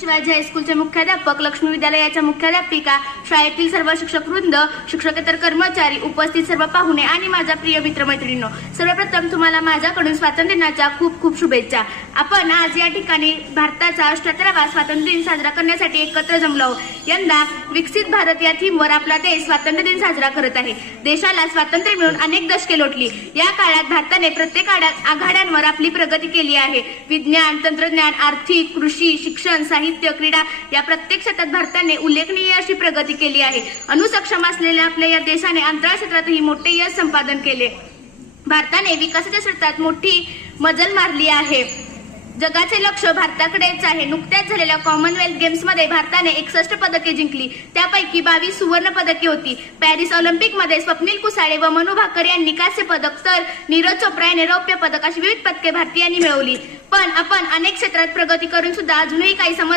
शिवाजी हायस्कूलचे मुख्याध्यापक, लक्ष्मी विद्यालयाच्या मुख्याध्यापिका, शाळेतील सर्व शिक्षक वृंद, शिक्षकेतर कर्मचारी, उपस्थित सर्व पाहुणे आणि माझा प्रिय मित्रमैत्रिणींनो, सर्वप्रथम तुम्हाला माझ्याकडून स्वातंत्र्य दिनाच्या खूप खूप शुभेच्छा। आपण आज या ठिकाणी भारताचा 78वा स्वातंत्र्य दिन साजरा करण्यासाठी एकत्र जमलो आहोत। यंदा विकसित भारत या थीमवर आपला देश स्वातंत्र्य दिन साजरा करत आहे। देशाला स्वातंत्र्य मिळून अनेक दशके लोटली। या काळात भारताने प्रत्येक आघाड्यांवर आपली प्रगती केली आहे। विज्ञान, तंत्रज्ञान, आर्थिक, कृषी, शिक्षण, साहित्य, क्रीडा या प्रत्येक क्षेत्रात भारताने उल्लेखनीय अशी प्रगती केली आहे। अणुसक्षम असलेल्या आपल्या या देशाने अंतराळ क्षेत्रातही मोठे यश संपादन केले। भारताने विकासाच्या क्षेत्रात मोठी मजल मारली आहे। जगाचे लक्ष भारताकडेच आहे। नुकत्याच झालेल्या कॉमनवेल्थ गेम्समध्ये भारताने 61 पदके जिंकली, त्यापैकी 22 सुवर्ण पदके होती। पॅरिस ऑलिम्पिकमध्ये स्वप्नील कुसाळे व मनू भाकर यांनी कांस्य पदक तर नीरज चोप्रा यांनी रौप्य पदक अशी विविध पदके भारतीयांनी मिळवली। पण आपण अनेक क्षेत्रात प्रगती करून सुद्धा अजूनही काही समस्या